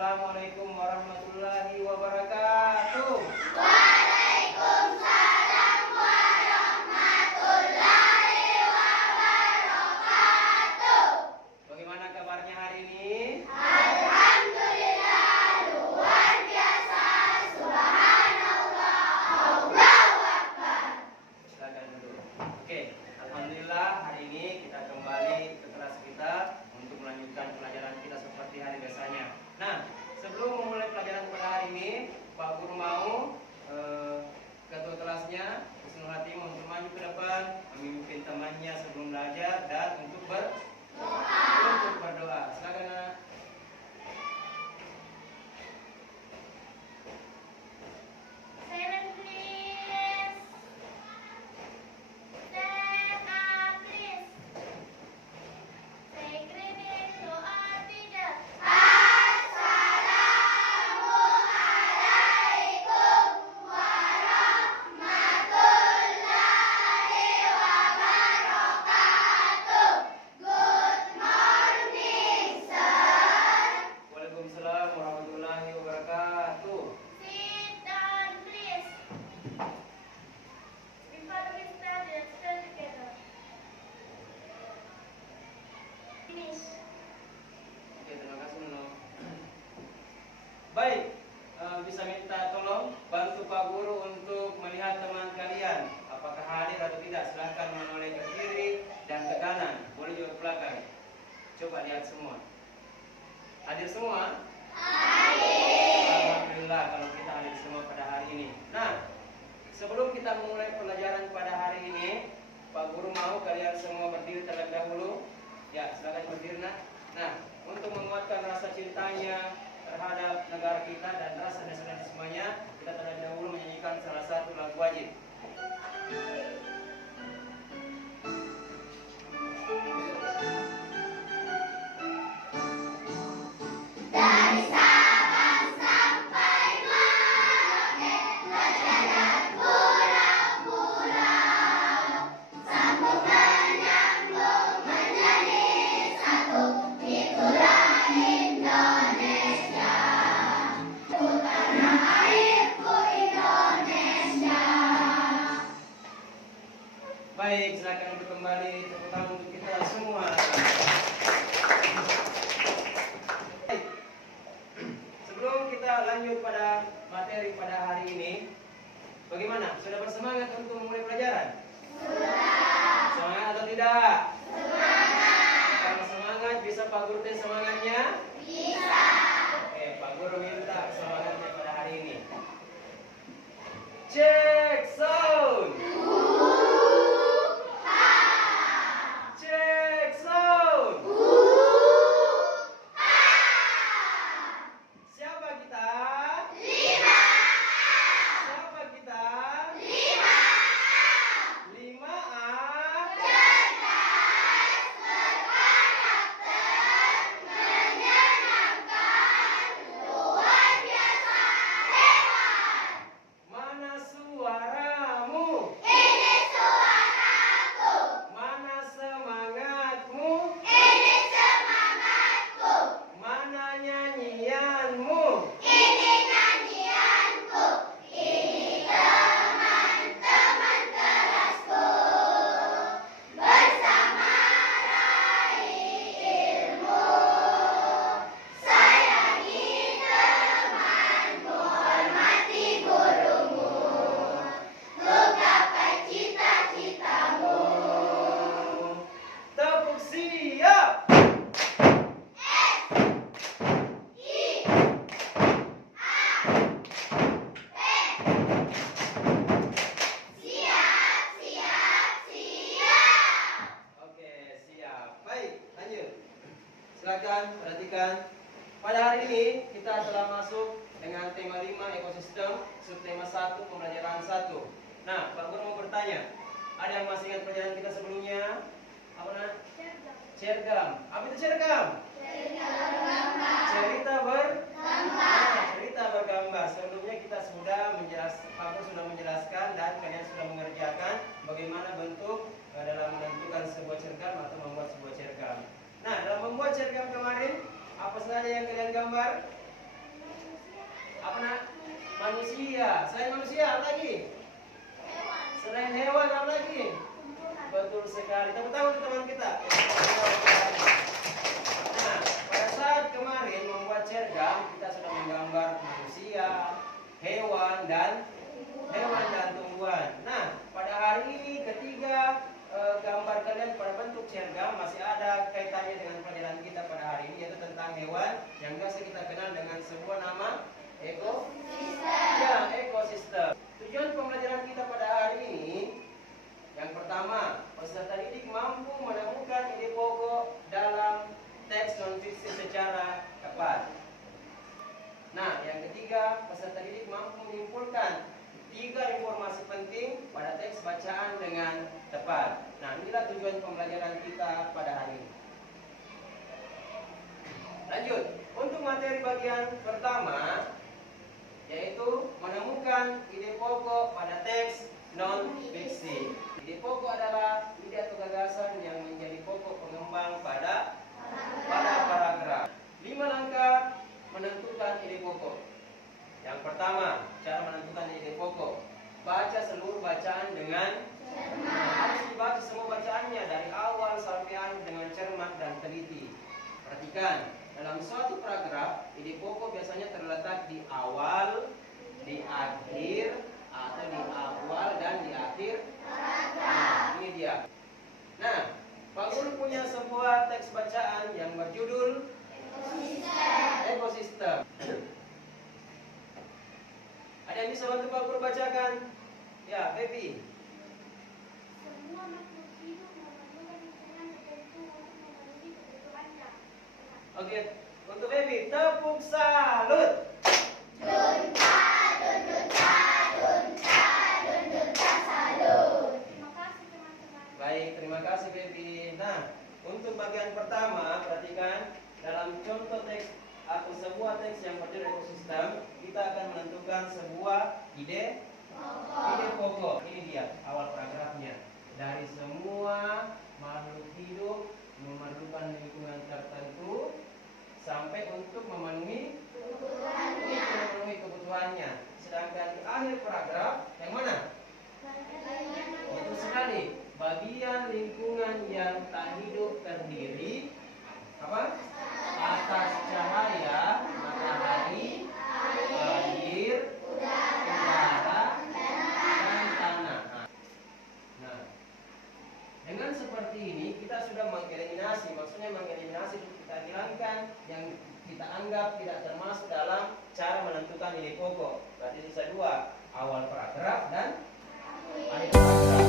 Assalamualaikum warahmatullahi wabarakatuh. Waalaikumsalam warahmatullahi wabarakatuh. Bagaimana kabarnya hari ini? Alhamdulillah, luar biasa. Subhanallah, Allahu Akbar. Silakan dulu. Oke, alhamdulillah hari ini kita kembali ke kelas kita untuk melanjutkan pelajaran kita seperti hari biasanya. Nah, sebelum memulai pelajaran pada hari ini, Pak Guru mau ketua kelasnya Husnul Hati untuk maju ke depan, memimpin temannya sebelum belajar dan untuk berdoa. Silakan, Nak. Silent please. Stand up please. Say greeting to our teacher. Assalamualaikum warahmatullahi wabarakatuh. Good morning, sir. Waalaikumsalam warahmatullahi wabarakatuh. Sit down, please. Before we start, let's stand together. Finish. Oke, terima kasih Nuno. Baik, bisa minta tolong bantu Pak Guru untuk melihat teman kalian apakah hadir atau tidak. Silahkan menoleh ke kiri dan ke kanan, boleh juga ke belakang. Coba lihat semua. Hadir semua? Alhamdulillah kalau kita hadir semua pada hari ini. Nah, sebelum kita memulai pelajaran pada hari ini, Pak Guru mau kalian semua berdiri terlebih dahulu. Ya, silakan berdiri, Nak. Nah, untuk menguatkan rasa cintanya terhadap negara kita dan rasa nasionalismenya, kita terlebih dahulu menyanyikan salah satu lagu wajib. Dari Sabang sampai Merauke, berjalan pulau-pulau, sambung menyambung menjadi satu, itulah Indonesia. Ku tanah airku Indonesia. Baik, silakan untuk kembali tepuk tangan untuk kita semua. Baik. Sebelum kita lanjut pada materi pada hari ini, bagaimana? Sudah bersemangat untuk memulai pelajaran? Sudah. Semangat atau tidak? Semangat. Kalau semangat, bisa Pak Guru tes semangatnya? Bisa. Oke, Pak Guru minta semangatnya pada hari ini. Check sound. Check sound. Siapa kita? Lima. Siapa kita? Lima. 5A. Cerdas, berkarakter, menyenangkan, luar biasa, hebat. Mana suaramu? Ini suaraku, Mana semangatmu? ini semangatku, Mana nyanyianmu? ini nyanyianku, ini teman-teman kelasku. Bersama raih ilmu, sayangi temanmu, hormati gurumu, untuk gapai cita-citamu. Tepuk siap. Siap, siap, siap. Oke, siap. Baik, lanjut. Silakan perhatikan. Pada hari ini kita telah masuk dengan tema 5 ekosistem, subtema 1 pembelajaran 1. Nah, Pak Guru mau bertanya. Ada yang masih ingat pelajaran kita sebelumnya? Apa nak? Cergam. Apa itu cergam? Cerita bergambar. Sebelumnya kita Pak Guru sudah menjelaskan dan kalian sudah mengerjakan bagaimana bentuk dalam menentukan sebuah cergam atau membuat sebuah cergam. Nah, dalam membuat cergam kemarin, apa saja yang kalian gambar? Apa nak? Manusia. Selain manusia apa lagi? Selain hewan apa lagi? Betul sekali. Tepuk tangan untuk teman kita. Nah, pada saat kemarin membuat cergam, kita sudah menggambar manusia, hewan dan tumbuhan. Nah, pada hari ini ketiga gambar kalian pada bentuk cergam masih ada kaitannya dengan pelajaran kita pada hari ini, yaitu tentang hewan yang biasa kita kenal dengan sebuah nama ekosistem. Tujuan pembelajaran kita pada hari ini, yang pertama, peserta didik mampu menemukan ide pokok dalam teks non-fiksi secara tepat. Nah, yang ketiga, peserta didik mampu menyimpulkan 3 informasi penting pada teks bacaan dengan tepat. Nah, inilah tujuan pembelajaran kita pada hari ini. Lanjut, untuk materi bagian pertama, yaitu menemukan ide pokok pada teks non-fiksi. Ide pokok adalah ide atau gagasan yang menjadi pokok pengembang pada paragraf. 5 langkah menentukan ide pokok. Yang pertama, cara menentukan ide pokok. Baca seluruh bacaan dengan cermat. Harus dibaca semua bacaannya dari awal sampai akhir dengan cermat dan teliti. Perhatikan, dalam suatu paragraf, ide pokok biasanya terletak di awal, di akhir, atau di awal dan di akhir. Nah, ini dia. Nah, Pak Guru punya sebuah teks bacaan yang berjudul Ekosistem. Ada yang bisa bantu Pak Guru bacakan? Ya, Baby. Semua makhluk hidup memerlukan lingkungan tertentu untuk memenuhi kebutuhannya. Oke, untuk Baby, tepuk salut. Dunta, dunta, dunta, dunta, salut. Terima kasih teman-teman. Baik, terima kasih Baby. Nah, untuk bagian pertama, perhatikan dalam contoh teks atau sebuah teks yang berdiri ekosistem, kita akan menentukan sebuah ide pokok. Ini dia awal paragrafnya. Dari semua makhluk hidup memerlukan lingkungan tertentu sampai untuk memenuhi kebutuhannya. Sedangkan di akhir paragraf yang mana? Betul sekali. Bagian lingkungan yang tak hidup terdiri apa? Atas cahaya matahari, air, udara, dan tanah. Nah, dengan seperti ini kita sudah mengeliminasi, maksudnya mengeliminasi kita hilangkan yang kita anggap tidak termasuk dalam cara menentukan ide pokok. Berarti sisa 2, awal paragraf dan akhir paragraf.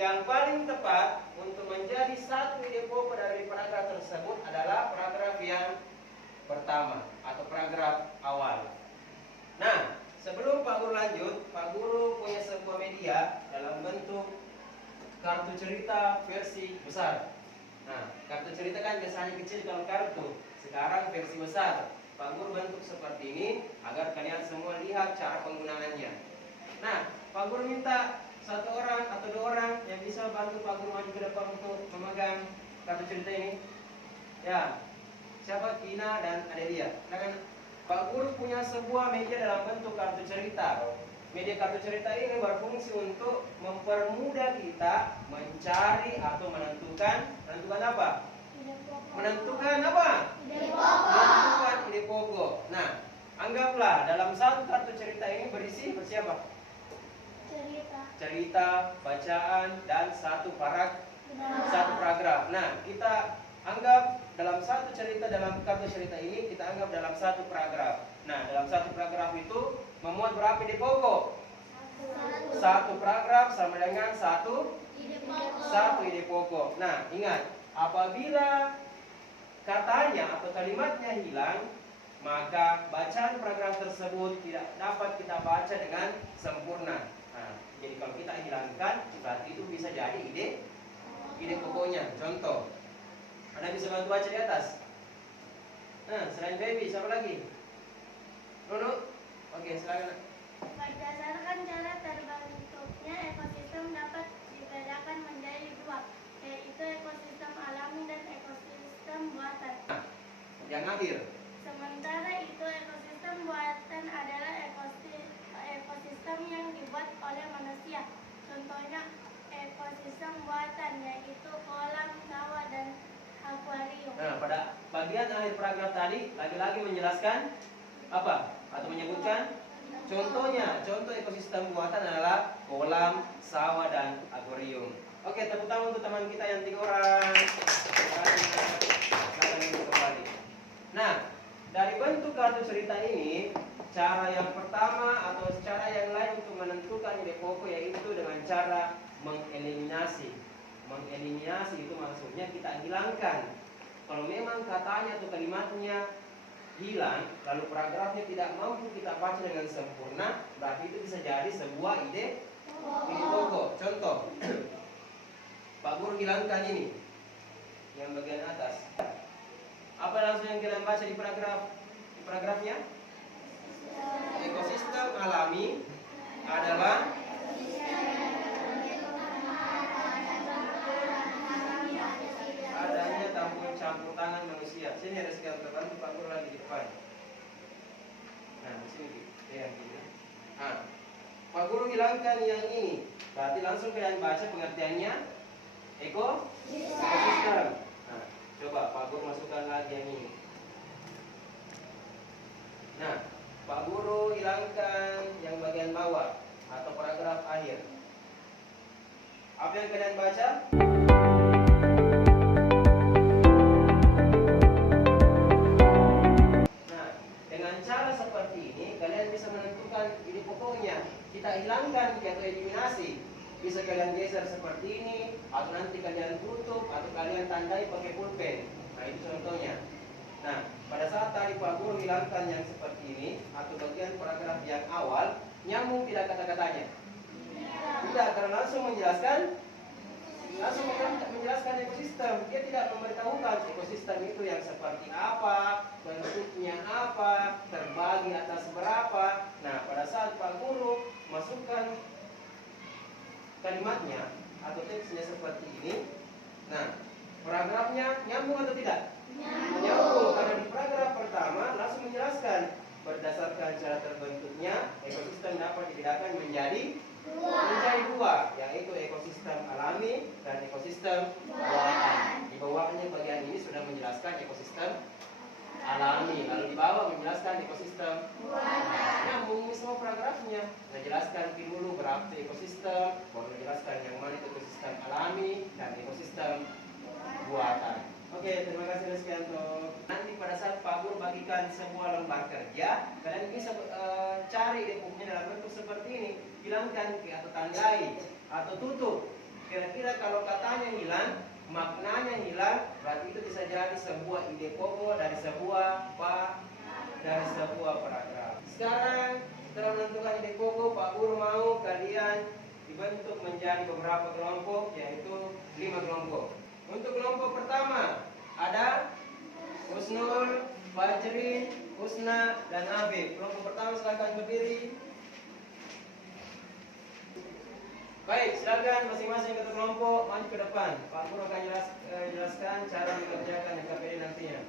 Yang paling tepat untuk menjadi satu ide pokok dari paragraf tersebut adalah paragraf yang pertama atau paragraf awal. Nah, sebelum Pak Guru lanjut, Pak Guru punya sebuah media dalam bentuk kartu cerita versi besar. Nah, kartu cerita kan biasanya kecil kalau kartu, sekarang versi besar. Pak Guru bentuk seperti ini agar kalian semua lihat cara penggunaannya. Nah, Pak Guru minta 1 orang atau 2 orang yang bisa bantu Pak Guru maju ke depan untuk memegang kartu cerita ini. Ya, siapa? Kina dan Adelia. Silakan. Pak Guru punya sebuah media dalam bentuk kartu cerita. Media kartu cerita ini berfungsi untuk mempermudah kita mencari atau menentukan apa? Menentukan apa? Menentukan ide pokok. Nah, anggaplah dalam satu kartu cerita ini berisi apa? Cerita, bacaan, dan satu paragraf. Nah, kita anggap dalam satu cerita, dalam kartu cerita ini kita anggap dalam satu paragraf. Nah, dalam satu paragraf itu memuat berapa ide pokok? Satu paragraf sama dengan satu ide pokok. Nah, ingat, apabila katanya atau kalimatnya hilang, maka bacaan paragraf tersebut tidak dapat kita baca dengan sempurna. Nah, jadi kalau kita hilangkan, berarti itu bisa jadi ide pokoknya. Contoh, Anda bisa bantu baca di atas. Nah, selain Baby, siapa lagi? Nunu? Oke, silakan. Berdasarkan cara terbentuknya ekosistem dapat dibedakan menjadi dua, yaitu ekosistem alami dan ekosistem buatan. Nah, yang akhir. Sementara itu ekosistem buatan adalah ekosistem yang dibuat oleh manusia. Contohnya ekosistem buatan yaitu kolam, sawah, dan akuarium. Nah, pada bagian akhir paragraf tadi lagi-lagi menjelaskan apa? Atau menyebutkan contohnya. Contoh ekosistem buatan adalah kolam, sawah, dan akuarium. Oke, tepuk tangan untuk teman kita yang 3 orang. Silakan duduk kembali. Nah, dari bentuk kartu cerita ini, cara yang pertama atau cara yang lain untuk menentukan ide pokok yaitu dengan cara mengeliminasi. Mengeliminasi itu maksudnya kita hilangkan. Kalau memang katanya atau kalimatnya hilang, lalu paragrafnya tidak mampu kita baca dengan sempurna, berarti itu bisa jadi sebuah ide pokok. Contoh, Pak Guru hilangkan ini, yang bagian atas. Apa langsung yang kalian baca di paragrafnya? Ekosistem alami adalah adanya campur tangan manusia. Sini ada segala terbantu Pak Guru lagi di depan. Nah, di sini yang ini. Nah, Pak Guru hilangkan yang ini. Berarti langsung kalian baca pengertiannya ekosistem. Nah, coba Pak Guru masukkan lagi yang ini. Nah, Pak Guru hilangkan yang bagian bawah atau paragraf akhir. Apa yang kalian baca? Nah, dengan cara seperti ini kalian bisa menentukan ide pokoknya. Kita hilangkan atau eliminasi. Bisa kalian geser seperti ini, atau nanti kalian tutup, atau kalian tandai pakai pulpen. Nah, itu contohnya. Nah, pada saat tadi Pak Guru hilangkan yang seperti ini, atau bagian paragraf yang awal, nyambung tidak kata-katanya? Tidak, karena langsung menjelaskan ekosistem. Dia tidak memberitahukan ekosistem itu yang seperti apa, bentuknya apa, terbagi atas berapa. Nah, pada saat Pak Guru masukkan kalimatnya atau teksnya seperti ini, nah paragrafnya nyambung atau tidak? Nyambung, karena di paragraf pertama langsung menjelaskan berdasarkan cara terbentuknya ekosistem dapat dibedakan menjadi dua, yaitu ekosistem alami dan ekosistem buatan. Di bawahnya bagian ini sudah menjelaskan ekosistem alami, lalu di bawah menjelaskan ekosistem buatan. Nyambung semua paragrafnya. Nah, jelaskan dulu berapa ekosistem, baru menjelaskan yang mana itu ekosistem alami dan ekosistem buatan. Oke, terima kasih Reskianto. Nanti pada saat Pak Guru bagikan sebuah lembar kerja, kalian bisa cari ide pokoknya dalam bentuk seperti ini. Hilangkan atau tandai atau tutup. Kira-kira kalau katanya hilang, maknanya hilang, berarti itu bisa jadi sebuah ide pokok dari sebuah paragraf. Sekarang setelah menentukan ide pokok, Pak Guru mau kalian dibentuk menjadi beberapa kelompok, yaitu 5 kelompok. Untuk kelompok pertama ada Husnul, Fajri, Husna, dan Afif. Kelompok pertama silakan berdiri. Baik, silakan masing-masing ketua kelompok maju ke depan. Pak Guru akan jelaskan cara mengerjakan KPD nantinya.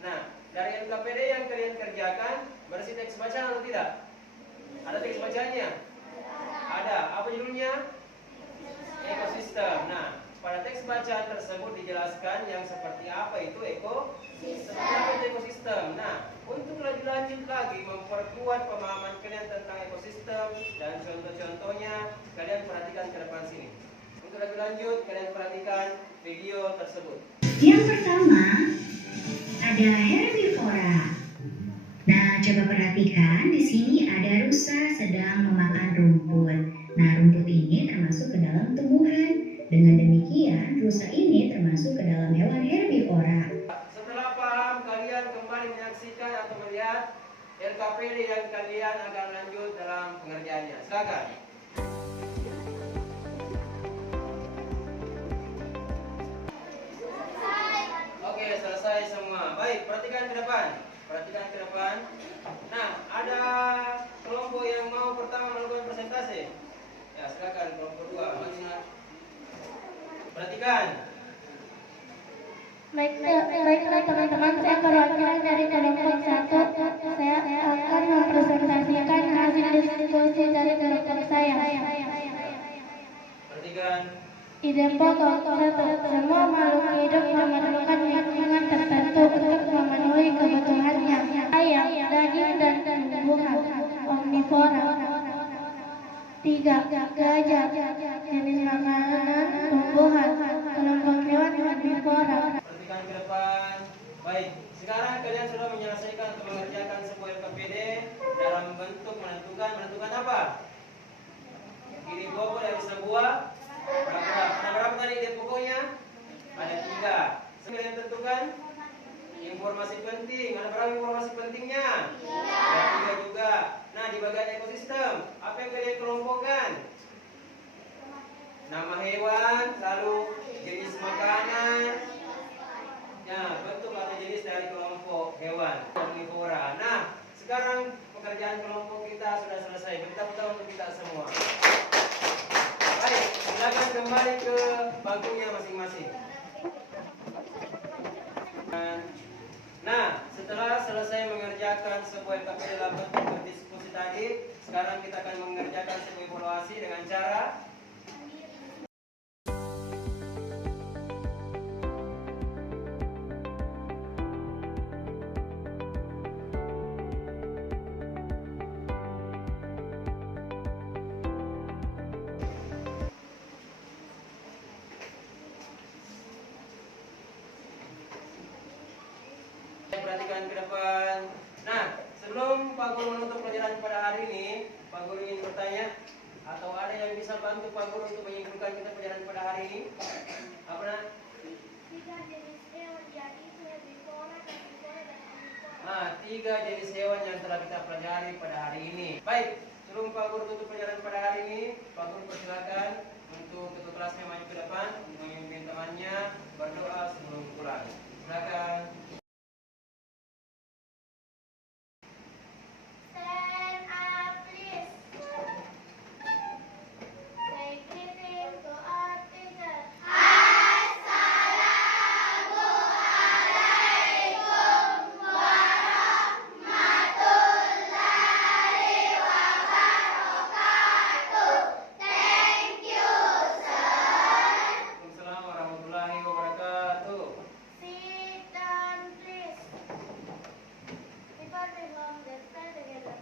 Nah, dari NKPD yang kalian kerjakan, bersih teks bacaan atau tidak? Ada teks bacanya? Ada. Apa judulnya? Ekosistem. Nah, pada teks bacaan tersebut dijelaskan yang seperti apa itu ekosistem. Nah, untuk lebih lanjut lagi memperkuat pemahaman kalian tentang ekosistem dan contoh-contohnya, kalian perhatikan ke depan sini. Untuk lebih lanjut, kalian perhatikan video tersebut. Yang pertama, ada herbivora. Nah, coba perhatikan di sini ada rusa sedang memakan rumput. Nah, rumput ini termasuk ke dalam tumbuhan. Dengan demikian, rusa ini termasuk ke dalam hewan herbivora. Setelah paham, kalian kembali menyaksikan atau melihat LKPD yang kalian akan lanjut dalam pengerjaannya. Silakan. Oke, selesai semua. Baik, perhatikan ke depan. Perhatikan ke depan. Nah, ada kelompok yang mau pertama melakukan presentasi. Ya, silakan kelompok 2. Perhatikan. Baiklah teman-teman, saya perwakilan dari kelompok 1. Saya akan mempresentasikan hasil diskusi dari kelompok saya. Perhatikan. Ide pokok 1. Semua makhluk hidup memerlukan lingkungan tertentu untuk memenuhi kebutuhannya. Ayam, daging, dan tumbuhan omnivora. 3. Gajah, jenis makanan tumbuhan, kelompok hewan omnivora. Perhatikan ke depan. Baik, sekarang kalian sudah menyelesaikan atau mengerjakan sebuah LKPD dalam bentuk menentukan apa? Ide pokok dari sebuah paragraf. Ada berapa tadi ide pokoknya? Ada 3. Kalian tentukan informasi penting. Ada berapa informasi pentingnya? Ada 3 juga. Nah, di bagian ekosistem, apa yang kalian kelompokkan? Nama hewan, lalu jenis makanan. Nah, bentuk atau jenis dari kelompok hewan omnivora. Nah, sekarang pekerjaan kelompok kita sudah selesai. Beri tepuk tangan untuk kita semua. Baik, silakan kembali ke bangkunya masing-masing. Nah, setelah selesai mengerjakan sebuah LKPD dalam bentuk berdiskusi tadi, sekarang kita akan mengerjakan sebuah evaluasi dengan cara perhatikan ke depan. Nah, sebelum Pak Guru menutup pelajaran pada hari ini, Pak Guru ingin bertanya, atau ada yang bisa bantu Pak Guru untuk menyimpulkan kita pelajaran pada hari ini? Apa nak? 3 jenis hewan, yaitu herbivora, karnivora, dan omnivora. Nah, 3 jenis hewan yang telah kita pelajari pada hari ini. Baik, sebelum Pak Guru tutup pelajaran pada hari ini, Pak Guru persilakan untuk ketua kelasnya maju ke depan, memimpin temannya berdoa sebelum pulang. Silakan. Stand up, please. Say greeting to our teacher. Waalaikumsalam warahmatullahi wabarakatuh. Sit down, please. Before we move, let's stand together.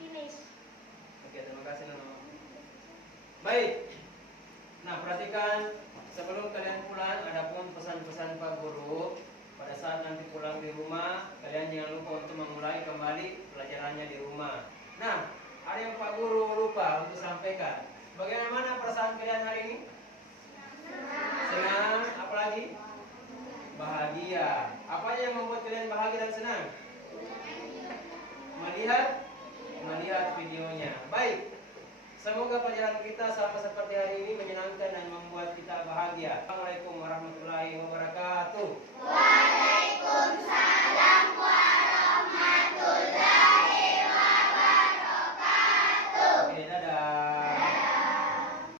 Finish. Oke, terima kasih Nono. Baik. Nah, perhatikan sebelum kalian pulang, adapun pesan-pesan Pak Guru pada saat nanti pulang di rumah, kalian jangan lupa untuk mengulangi kembali pelajarannya di rumah. Nah, ada yang Pak Guru lupa untuk sampaikan. Bagaimana perasaan kalian hari ini? Senang, apalagi? Bahagia. Apa yang membuat kalian bahagia dan senang? Melihat videonya. Baik. Semoga pelajaran kita sama seperti hari ini menyenangkan dan membuat kita bahagia. Assalamualaikum warahmatullahi wabarakatuh. Waalaikumsalam warahmatullahi